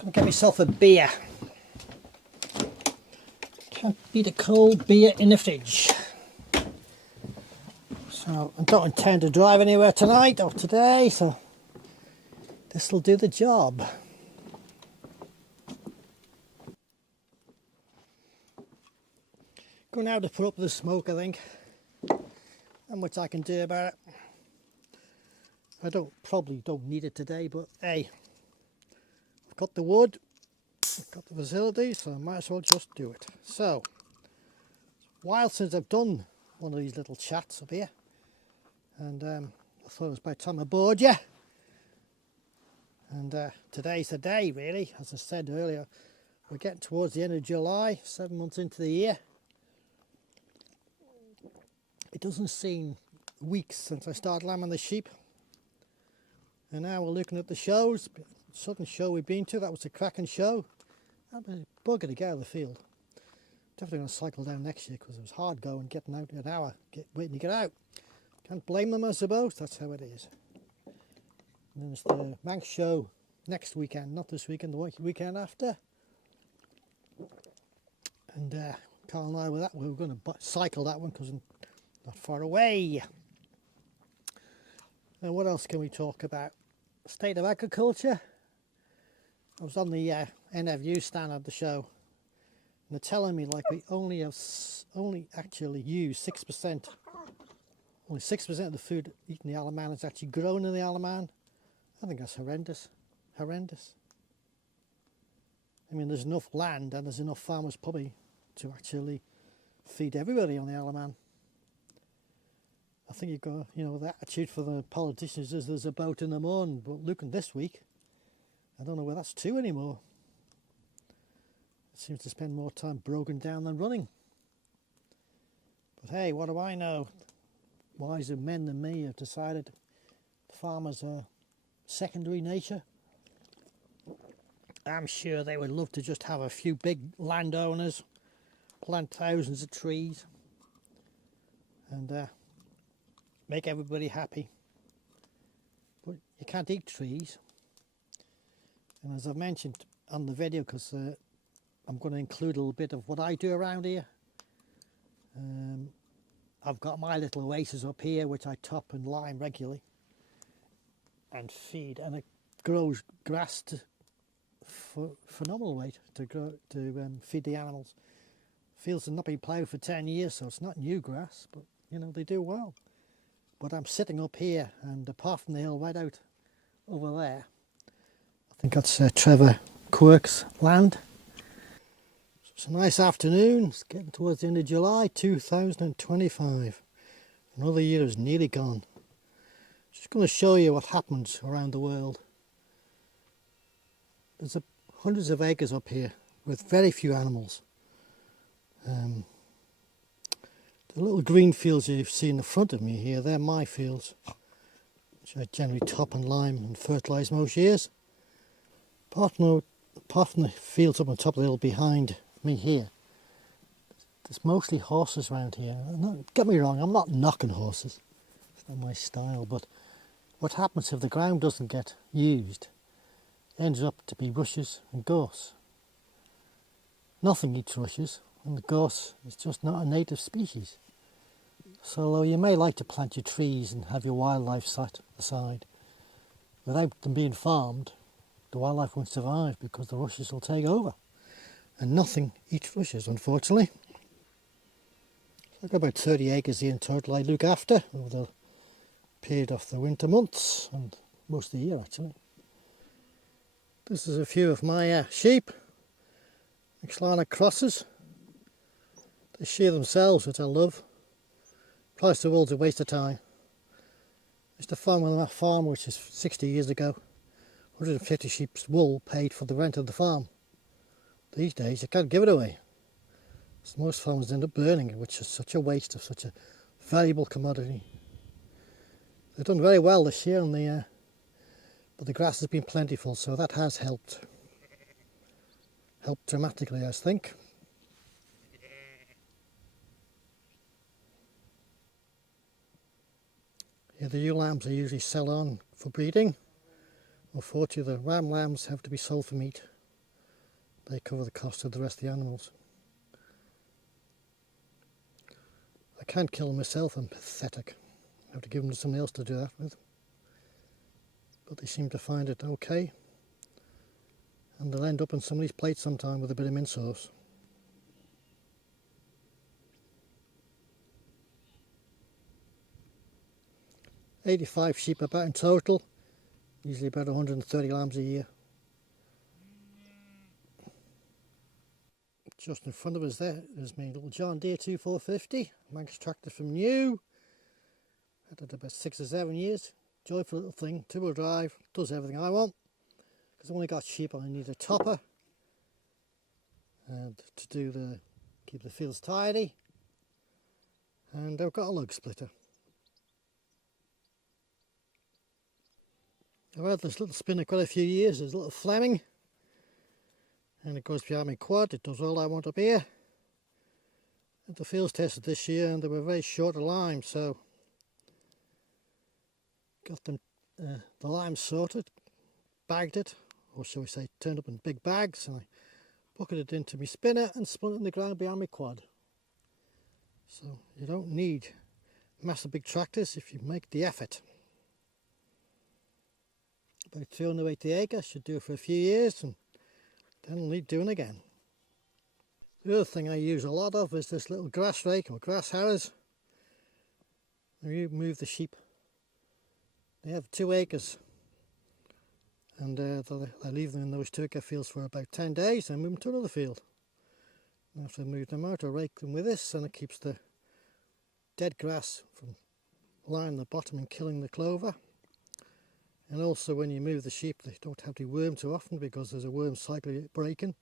Gonna get myself a beer. Can't beat a cold beer in the fridge. So I don't intend to drive anywhere tonight or today, so this will do the job. Going now to put up the smoke, I think. Not much I can do about it. I probably don't need it today, but hey, I've got the wood, I've got the facility, so I might as well just do it. So, it's a while since I've done one of these little chats up here, and I thought it was about time I bored you. And today's the day, really. As I said earlier, we're getting towards the end of July, 7 months into the year. It doesn't seem weeks since I started lambing the sheep. And now we're looking at the shows. Southern show we've been to, that was a cracking show. I've been bugger to get out of the field. Definitely going to cycle down next year because it was hard going, getting out an hour, waiting to get out. Can't blame them, I suppose. That's how it is. And then there's the Manx show next weekend, not this weekend, the weekend after. And Carla and I were going to cycle that one because I'm not far away. And what else can we talk about? State of agriculture. I was on the NFU stand at the show, and they're telling me like we only actually use 6%. Only 6% of the food eaten in the Isle of Man is actually grown in the Isle of Man. I think that's horrendous. Horrendous. I mean, there's enough land and there's enough farmers probably to actually feed everybody on the Isle of Man. I think you've got, the attitude for the politicians is there's a boat in the morning, but looking this week, I don't know where that's to anymore. It seems to spend more time broken down than running. But hey, what do I know? Wiser men than me have decided farmers are secondary nature. I'm sure they would love to just have a few big landowners, plant thousands of trees, and make everybody happy. But you can't eat trees. And as I've mentioned on the video, because I'm going to include a little bit of what I do around here. I've got my little oasis up here which I top and lime regularly and feed, and it grows grass for phenomenal weight to feed the animals. Fields have not been ploughed for 10 years, so it's not new grass, but they do well. But I'm sitting up here, and apart from the hill right out over there, I think that's Trevor Quirk's land. It's a nice afternoon. It's getting towards the end of July 2025. Another year is nearly gone. Just going to show you what happens around the world. There's hundreds of acres up here with very few animals. The little green fields you see in the front of me here, they're my fields, which I generally top and lime and fertilise most years. Apart from the fields up on top of the hill behind me here, there's mostly horses around here. Get me wrong, I'm not knocking horses, it's not my style, but what happens if the ground doesn't get used? It ends up to be rushes and gorse. Nothing eats rushes, and the gorse is just not a native species. So although you may like to plant your trees and have your wildlife set aside, without them being farmed, the wildlife won't survive because the rushes will take over. And nothing eats rushes, unfortunately. So I've got about 30 acres here in total I look after over the period of the winter months and most of the year actually. This is a few of my sheep, Xlana crosses. They shear themselves, which I love. Price the world's a waste of time. I used to farm on that farm, which is 60 years ago. 150 sheep's wool paid for the rent of the farm. These days you can't give it away. So most farmers end up burning it, which is such a waste of such a valuable commodity. They've done very well this year, but the grass has been plentiful, so that has helped. Helped dramatically, I think. Here the ewe lambs are usually sell on for breeding. Unfortunately, the ram lambs have to be sold for meat. they cover the cost of the rest of the animals. I can't kill them myself, I'm pathetic. I have to give them to somebody else to do that with. But they seem to find it okay. And they'll end up on somebody's plate sometime with a bit of mint sauce. 85 sheep about in total, usually about 130 lambs a year. Just in front of us there is my little John Deere 2450, Manx tractor from new. Had it about 6 or 7 years. Joyful little thing, 2-wheel drive, does everything I want. Because I've only got sheep, I need a topper and to do keep the fields tidy. And I've got a lug splitter. I've had this little spinner quite a few years. There's a little Fleming, and it goes behind my quad. It does all I want up here. Had the fields tested this year and they were very short of lime, so got them the lime sorted, bagged it, or shall we say turned up in big bags, and I bucketed it into my spinner and spun it in the ground behind my quad. So you don't need massive big tractors if you make the effort. About 280 acres, should do it for a few years and then I'll need doing again. The other thing I use a lot of is this little grass rake or grass harrows. You move the sheep. They have 2 acres and I leave them in those 2 acre fields for about 10 days and move them to another field. And after I move them out, I rake them with this and it keeps the dead grass from lining the bottom and killing the clover. And also when you move the sheep, they don't have to worm too often because there's a worm cycle breaking.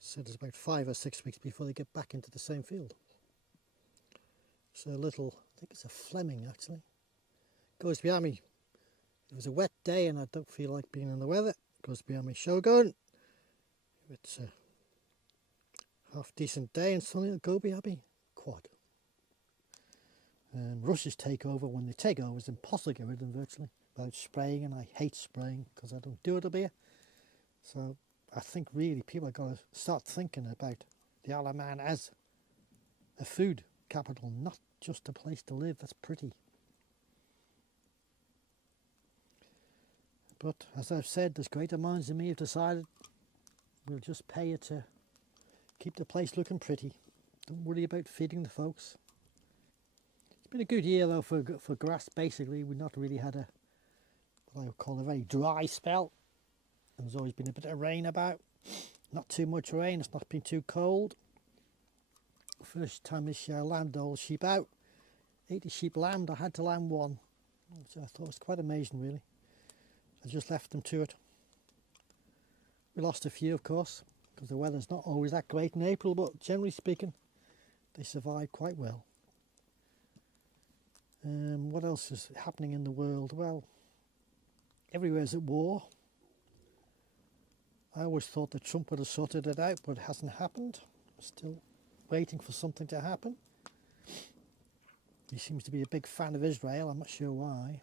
So there's about 5 or 6 weeks before they get back into the same field. So a little, I think it's a Fleming actually, goes behind me. It was a wet day and I don't feel like being in the weather. Goes behind me Shogun. If it's a half decent day and sunny, it'll go behind me quad. Rushes take over. When they take over, it's impossible to get rid of them virtually without spraying, and I hate spraying because I don't do it up here. So I think really people have got to start thinking about the Isle of Man as a food capital, not just a place to live. That's pretty. But as I've said, there's greater minds than me have decided we'll just pay it to keep the place looking pretty. Don't worry about feeding the folks. It's been a good year though for grass. Basically, we've not really had what I would call a very dry spell. There's always been a bit of rain about. Not too much rain, it's not been too cold. First time this year I lambed all the sheep out. 80 sheep lambed, I had to lamb 1. Which I thought was quite amazing really. I just left them to it. We lost a few of course, because the weather's not always that great in April, but generally speaking, they survive quite well. What else is happening in the world? Well, everywhere's at war. I always thought that Trump would have sorted it out, but it hasn't happened. Still waiting for something to happen. He seems to be a big fan of Israel, I'm not sure why.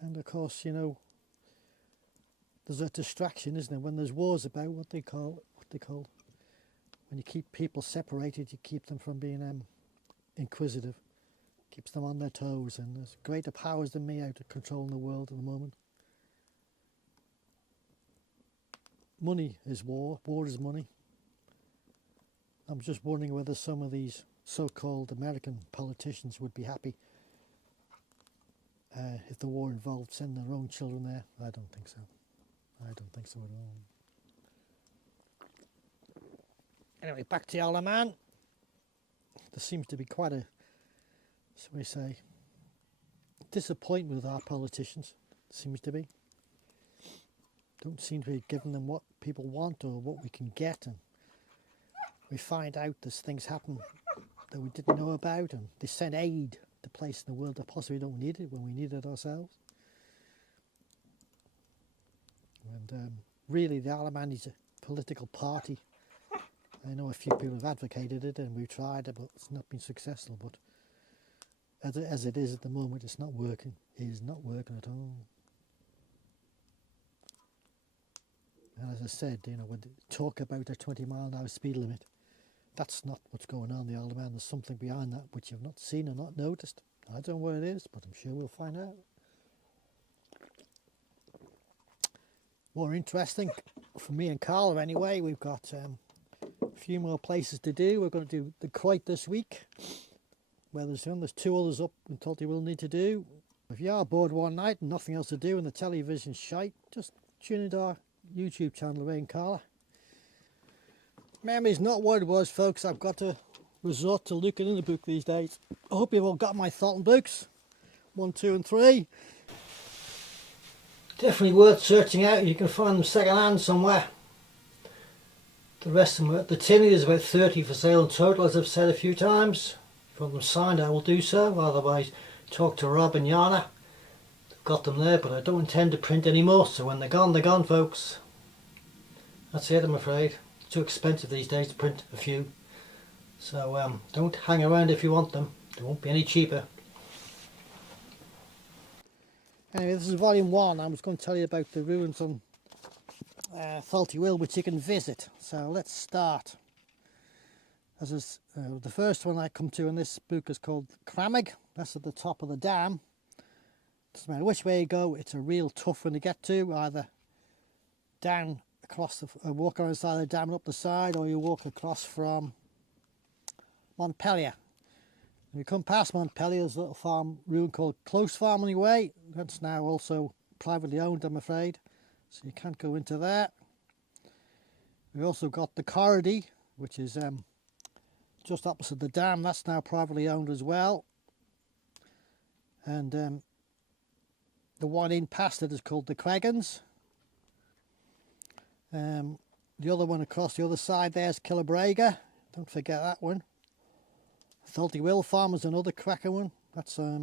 And of course, you know, there's a distraction, isn't there? When there's wars about, what they call, when you keep people separated, you keep them from being inquisitive. Keeps them on their toes, and there's greater powers than me out of controlling the world at the moment. Money is war, war is money. I'm just wondering whether some of these so-called American politicians would be happy if the war involved sending their own children there. I don't think so. I don't think so at all. Anyway, back to the Isle of Man. There seems to be quite a, so we say, disappointment with our politicians. Seems to be. Don't seem to be giving them what people want or what we can get, and we find out there's things happen that we didn't know about, and they send aid to places in the world that possibly don't need it when we need it ourselves. And really the Isle of Man is a political party. I know a few people have advocated it and we've tried it, but it's not been successful. But as it is at the moment, it's not working. It is not working at all. And as I said, you know, when they talk about a 20-mile-an-hour speed limit, that's not what's going on in the Isle of Man. There's something behind that which you've not seen or not noticed. I don't know what it is, but I'm sure we'll find out. More interesting, for me and Carla anyway, we've got a few more places to do. We're going to do the Croit this week. Where there's 2 others up in Tulty we'll need to do. If you are bored one night and nothing else to do and the television's shite, just tune into our YouTube channel, Ray and Carla. Memory's not what it was, folks. I've got to resort to looking in the book these days. I hope you've all got my Thornton books, 1, 2 and 3. Definitely worth searching out. You can find them second hand somewhere. The rest of them, the tinny is about 30 for sale in total, as I've said a few times. If you want them signed, I will do so. Otherwise, talk to Rob and Yana. They've got them there, but I don't intend to print any more. So when they're gone, folks. That's it, I'm afraid. It's too expensive these days to print a few. So don't hang around if you want them. They won't be any cheaper. Anyway, this is volume 1. I was going to tell you about the ruins on Tholty Will, which you can visit. So let's start. This is the first one I come to in this book is called Cramig. That's at the top of the dam. Doesn't matter which way you go, it's a real tough one to get to. Either down across the walk around the side of the dam and up the side, or you walk across from Montpellier. When you come past Montpellier, there's a little farm ruin called Close Farm on your way. That's now also privately owned, I'm afraid, so you can't go into there. We've also got the Corrody, which is just opposite the dam. That's now privately owned as well. And the one in past it is called the Creggans. The other one across the other side there is Killabrega. Don't forget that one. Tholty Will Farm is another cracker one. That's yeah,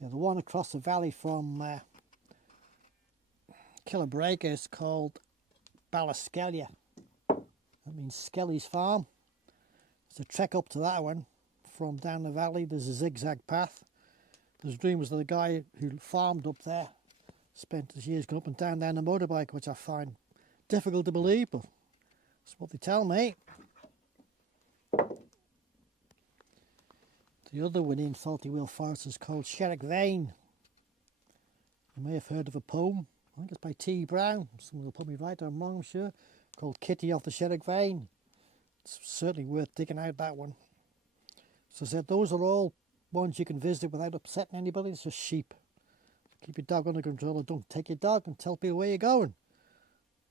the one across the valley from Killabrega is called Ballaskellia. That means Skelly's Farm. There's a trek up to that one from down the valley. There's a zigzag path. There's rumours that the guy who farmed up there spent his years going up and down the motorbike, which I find difficult to believe, but that's what they tell me. The other one in Tholty Will Forest is called Sherrick Vane. You may have heard of a poem, I think it's by T. Brown, someone will put me right or I'm wrong, I'm sure, called Kitty of the Sherrick Vane. It's certainly worth digging out, that one. So I said, those are all ones you can visit without upsetting anybody. It's just sheep. Keep your dog under control, and don't take your dog and tell people where you're going.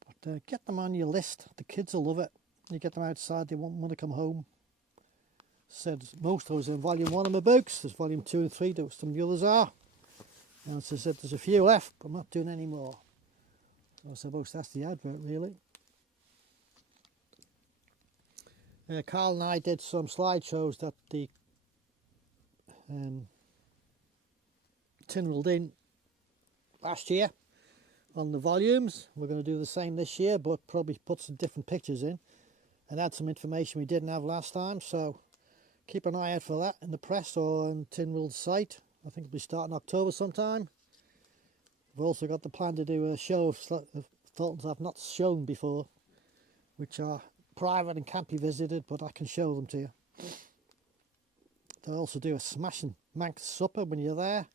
But get them on your list. The kids will love it. You get them outside, they won't want to come home. Said most of those in volume 1 of my books. There's volume 2 and 3, some of the others are. And as I said, there's a few left, but I'm not doing any more. So I suppose that's the advert, really. Carl and I did some slideshows at the Tynwald Inn last year on the volumes. We're going to do the same this year, but probably put some different pictures in and add some information we didn't have last time. So keep an eye out for that in the press or on Tynwald's site. I think it'll be starting October sometime. We've also got the plan to do a show of Thorntons I've not shown before, which are private and can't be visited, but I can show them to you. They'll also do a smashing Manx supper when you're there,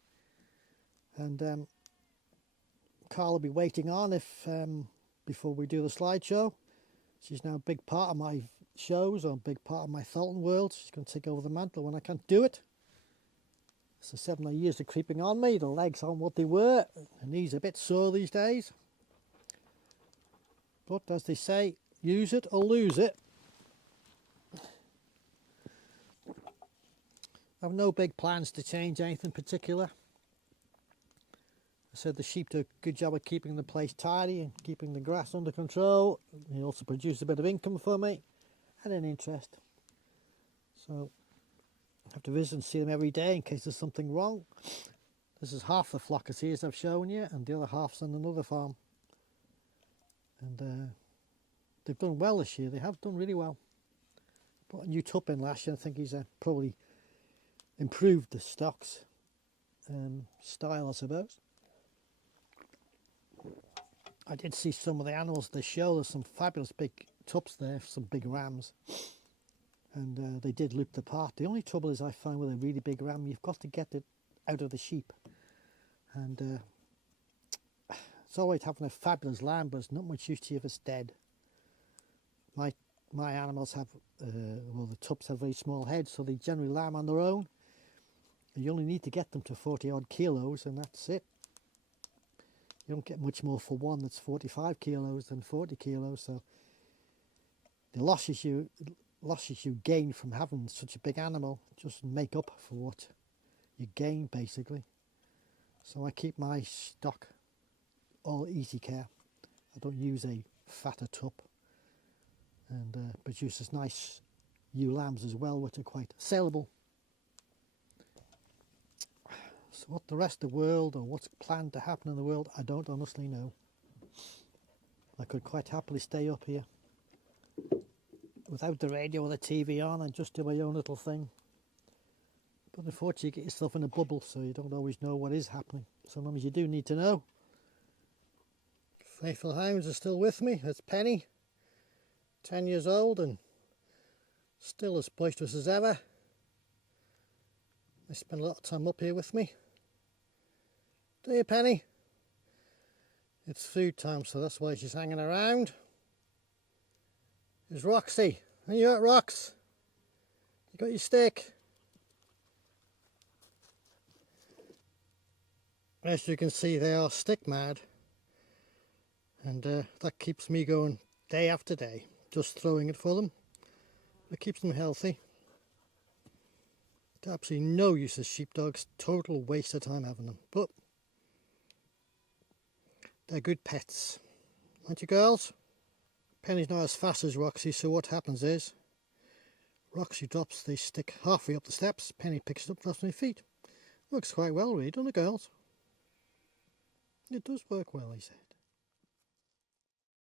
and Carla will be waiting on if before we do the slideshow. She's now a big part of my shows, or a big part of my Thornton world. She's going to take over the mantle when I can't do it. As I said, my years are creeping on me. The legs aren't what they were. The knees are a bit sore these days. But as they say, use it or lose it. I have no big plans to change anything particular. I said the sheep do a good job of keeping the place tidy and keeping the grass under control. They also produce a bit of income for me and an interest. So I have to visit and see them every day in case there's something wrong. This is half the flock as I've shown you, and the other half's on another farm. And they've done well this year. They have done really well. Put a new tup in last year. I think he's probably improved the stocks style, I suppose. I did see some of the animals at the show. There's some fabulous big tups there, some big rams. And they did look the part. The only trouble is I find with a really big ram, you've got to get it out of the sheep. And it's always having a fabulous lamb, but it's not much use to you if it's dead. My animals have, well, the tups have very small heads, so they generally lamb on their own. And you only need to get them to 40 odd kilos, and that's it. You don't get much more for one that's 45 kilos than 40 kilos, so the losses you gain from having such a big animal just make up for what you gain, basically. So I keep my stock all easy care. I don't use a fatter tup, and produces nice ewe lambs as well, which are quite saleable. So what the rest of the world, or what's planned to happen in the world, I don't honestly know. I could quite happily stay up here without the radio or the TV on and just do my own little thing. But unfortunately you get yourself in a bubble, so you don't always know what is happening. Sometimes you do need to know. Faithful hounds are still with me. It's Penny, 10 years old and still as boisterous as ever. They spend a lot of time up here with me. Do you, Penny? It's food time, so that's why she's hanging around. There's Roxy. Are you at Rox? You got your stick? As you can see, they are stick mad, and that keeps me going day after day, just throwing it for them. It keeps them healthy. It's absolutely no use as sheepdogs, total waste of time having them, but they're good pets, aren't you girls? Penny's not as fast as Roxy, so what happens is Roxy drops the stick halfway up the steps, Penny picks it up, drops on her feet. Works quite well really, doesn't it, girls? It does work well, he said.